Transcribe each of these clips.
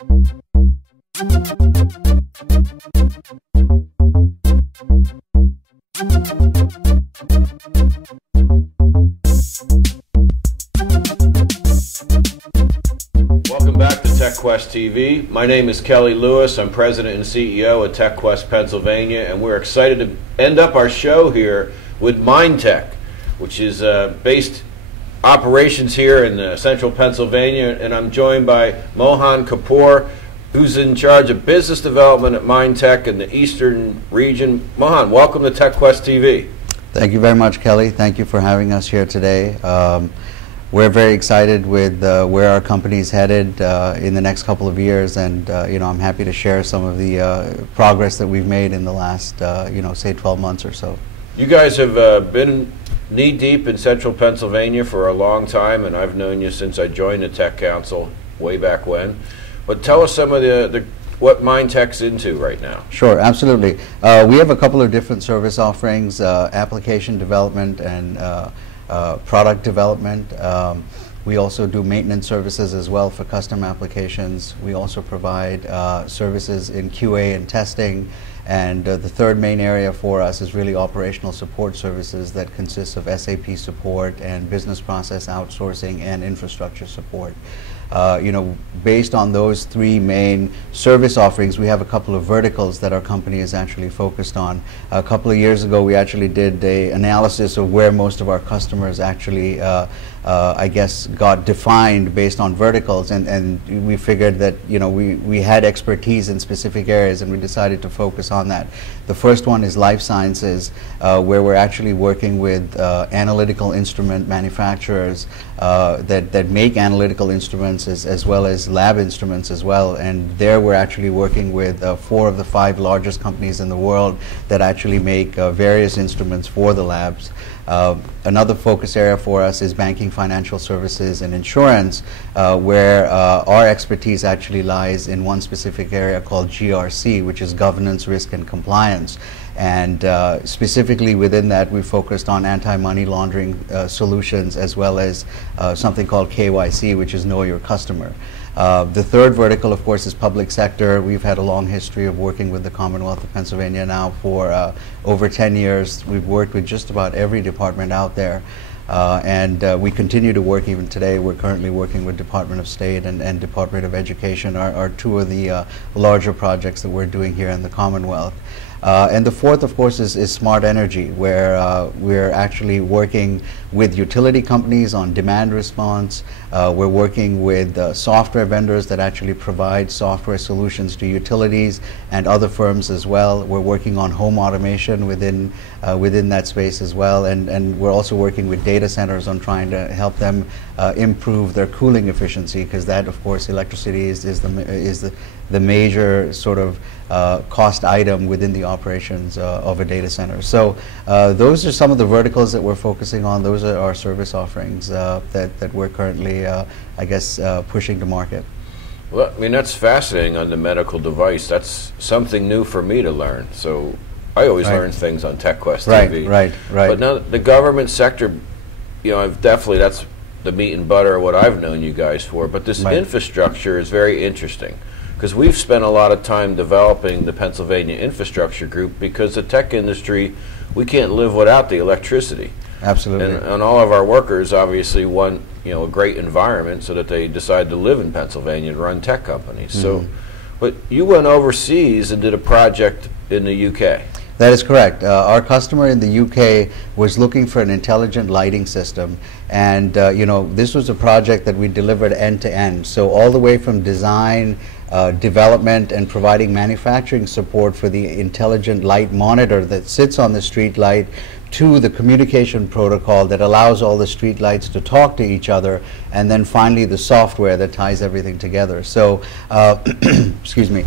Welcome back to TechQuest TV. My name is Kelly Lewis. I'm President and CEO of TechQuest Pennsylvania, and we're excited to end up our show here with Mindteck, which is based operations here in central Pennsylvania, and I'm joined by Mohun Kapur, who's in charge of business development at Mindteck in the eastern region. Mohun, welcome to TechQuest TV. Thank you very much, Kelly. Thank you for having us here today. We're very excited with where our company is headed in the next couple of years, and I'm happy to share some of the progress that we've made in the last, say 12 months or so. You guys have been knee-deep in central Pennsylvania for a long time, and I've known you since I joined the Tech Council way back when. But tell us some of what Mindteck's into right now. Sure, absolutely. We have a couple of different service offerings, application development and product development. We also do maintenance services as well for custom applications. We also provide services in QA and testing. And the third main area for us is really operational support services that consists of SAP support and business process outsourcing and infrastructure support. Based on those three main service offerings, we have a couple of verticals that our company is actually focused on. A couple of years ago, we actually did an analysis of where most of our customers actually, got defined based on verticals, and we figured that we had expertise in specific areas, and we decided to focus on that. The first one is life sciences, where we're actually working with analytical instrument manufacturers that make analytical instruments as well as lab instruments as well, and there we're actually working with 4 of the 5 largest companies in the world that actually make various instruments for the labs. Another focus area for us is banking, financial services, and insurance, where our expertise actually lies in one specific area called GRC, which is governance, risk, and compliance. And specifically within that, we focused on anti-money laundering solutions, as well as something called KYC, which is Know Your Customer. The third vertical, of course, is public sector. We've had a long history of working with the Commonwealth of Pennsylvania now for over 10 years. We've worked with just about every department out there. And we continue to work even today. We're currently working with Department of State and Department of Education, are 2 of the larger projects that we're doing here in the Commonwealth. And the fourth, of course, is smart energy, where we're actually working with utility companies on demand response. We're working with software vendors that actually provide software solutions to utilities and other firms as well. We're working on home automation within that space as well, and we're also working with data centers on trying to help them improve their cooling efficiency, because that, of course, electricity is the major sort of cost item within the operations of a data center. So those are some of the verticals that we're focusing on. Those are our service offerings that we're currently, pushing to market. Well, I mean, that's fascinating on the medical device. That's something new for me to learn. So I always learn things on TechQuest TV. Right. But now the government sector, that's the meat and butter of what I've known you guys for. But this infrastructure is very interesting, because we've spent a lot of time developing the Pennsylvania Infrastructure Group, because the tech industry, we can't live without the electricity. Absolutely. And all of our workers obviously want a great environment so that they decide to live in Pennsylvania and run tech companies. So, but you went overseas and did a project in the UK. That is correct. Our customer in the UK was looking for an intelligent lighting system, and this was a project that we delivered end to end. So all the way from design, development, and providing manufacturing support for the intelligent light monitor that sits on the street light, to the communication protocol that allows all the street lights to talk to each other, and then finally the software that ties everything together. So, excuse me.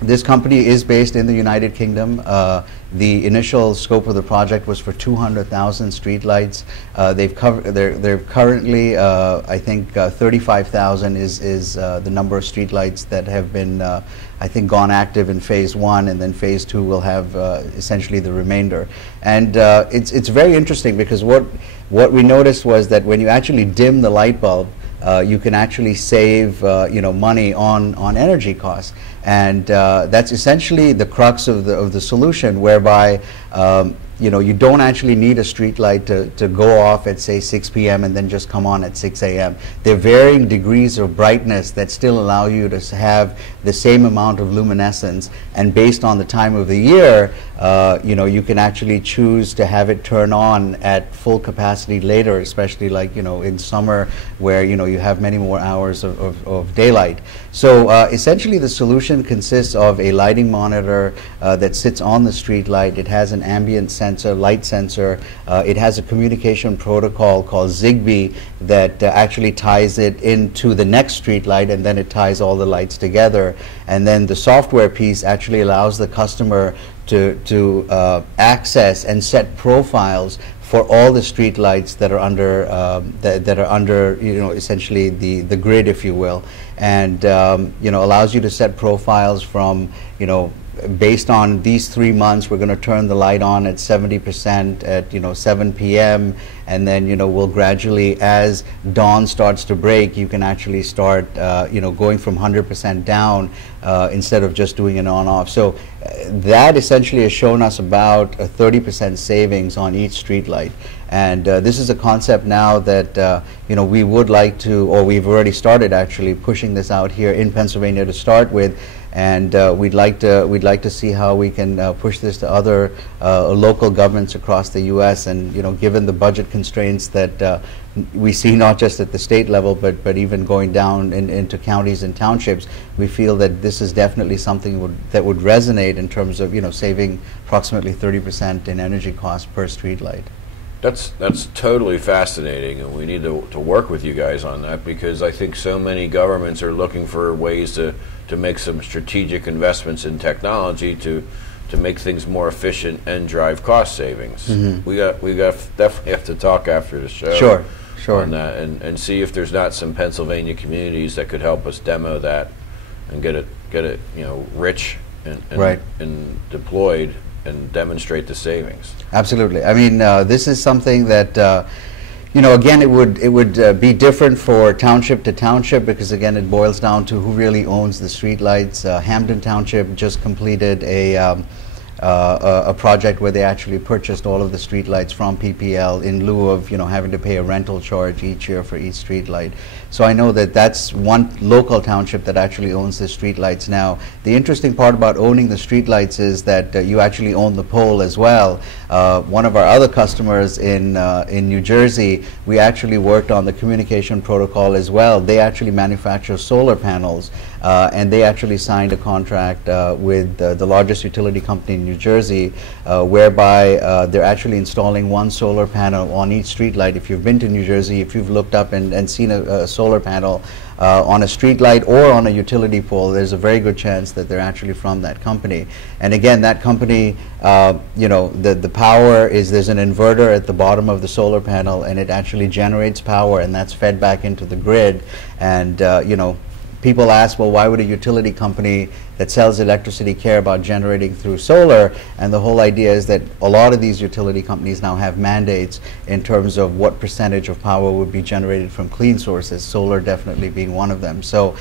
This company is based in the United Kingdom. The initial scope of the project was for 200,000 streetlights. They're currently, I think, 35,000 is the number of streetlights that have been, I think, gone active in phase 1, and then phase 2 will have essentially the remainder. And it's very interesting, because what we noticed was that when you actually dim the light bulb, you can actually save money on energy costs. And that's essentially the crux of the solution, whereby you don't actually need a street light to go off at, say, 6 p.m. and then just come on at 6 a.m. There are varying degrees of brightness that still allow you to have the same amount of luminescence, and based on the time of the year, you can actually choose to have it turn on at full capacity later, especially like in summer, where you have many more hours of daylight. So essentially the solution consists of a lighting monitor that sits on the street light. It has an ambient sensor, light sensor. It has a communication protocol called Zigbee that actually ties it into the next street light, and then it ties all the lights together. And then the software piece actually allows the customer to access and set profiles for all the street lights that are under essentially the grid, if you will, and allows you to set profiles from based on these 3 months, we're going to turn the light on at 70% at 7 p.m. and then we'll gradually, as dawn starts to break, you can actually start going from 100% down instead of just doing an on-off. So that essentially has shown us about a 30% savings on each street light. And this is a concept now that we would like to, or we've already started actually pushing this out here in Pennsylvania to start with, and we'd like to see how we can push this to other local governments across the U.S. And given the budget constraints that we see not just at the state level, but even going down into counties and townships, we feel that this is definitely something that would resonate in terms of saving approximately 30% in energy costs per street light. That's totally fascinating, and we need to work with you guys on that, because I think so many governments are looking for ways to make some strategic investments in technology to make things more efficient and drive cost savings. Mm-hmm. We definitely have to talk after the show. Sure. On that, and see if there's not some Pennsylvania communities that could help us demo that and get it rich and right. and deployed and demonstrate the savings. Absolutely. I mean, this is something that again, it would be different for township to township, because again, it boils down to who really owns the street lights. Hampden Township just completed a project where they actually purchased all of the street lights from PPL in lieu of having to pay a rental charge each year for each street light. So I know that that's one local township that actually owns the street lights now. The interesting part about owning the street lights is that you actually own the pole as well. One of our other customers in New Jersey, we actually worked on the communication protocol as well. They actually manufacture solar panels, and they actually signed a contract with the largest utility company in New Jersey, whereby they're actually installing one solar panel on each street light. If you've been to New Jersey, if you've looked up and seen a solar panel on a street light or on a utility pole, there's a very good chance that they're actually from that company. And again, that company, the power is, there's an inverter at the bottom of the solar panel, and it actually generates power, and that's fed back into the grid. And people ask, well, why would a utility company that sells electricity care about generating through solar? And the whole idea is that a lot of these utility companies now have mandates in terms of what percentage of power would be generated from clean sources, solar definitely being one of them. So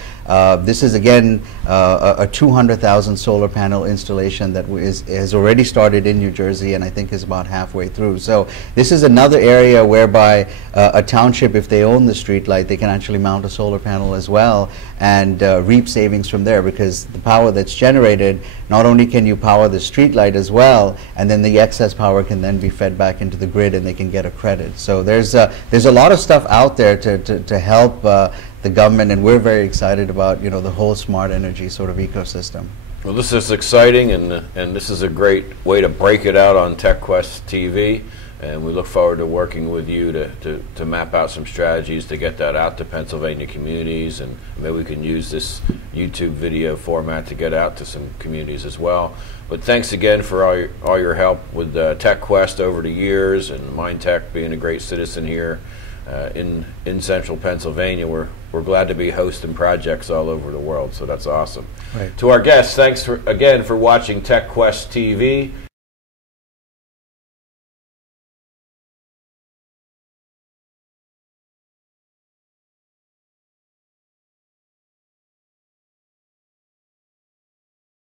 this is again a 200,000 solar panel installation that has already started in New Jersey, and I think is about halfway through. So this is another area whereby a township, if they own the street light, they can actually mount a solar panel as well and reap savings from there, because the power that's generated, not only can you power the street light as well, and then the excess power can then be fed back into the grid and they can get a credit. So there's a lot of stuff out there to help the government, and we're very excited about the whole smart energy sort of ecosystem. Well, this is exciting, and this is a great way to break it out on TechQuest TV. And we look forward to working with you to map out some strategies to get that out to Pennsylvania communities, and maybe we can use this YouTube video format to get out to some communities as well. But thanks again for all your help with TechQuest over the years, and Mindteck being a great citizen here in central Pennsylvania. We're glad to be hosting projects all over the world, so that's awesome. Right. To our guests, thanks again for watching TechQuest TV.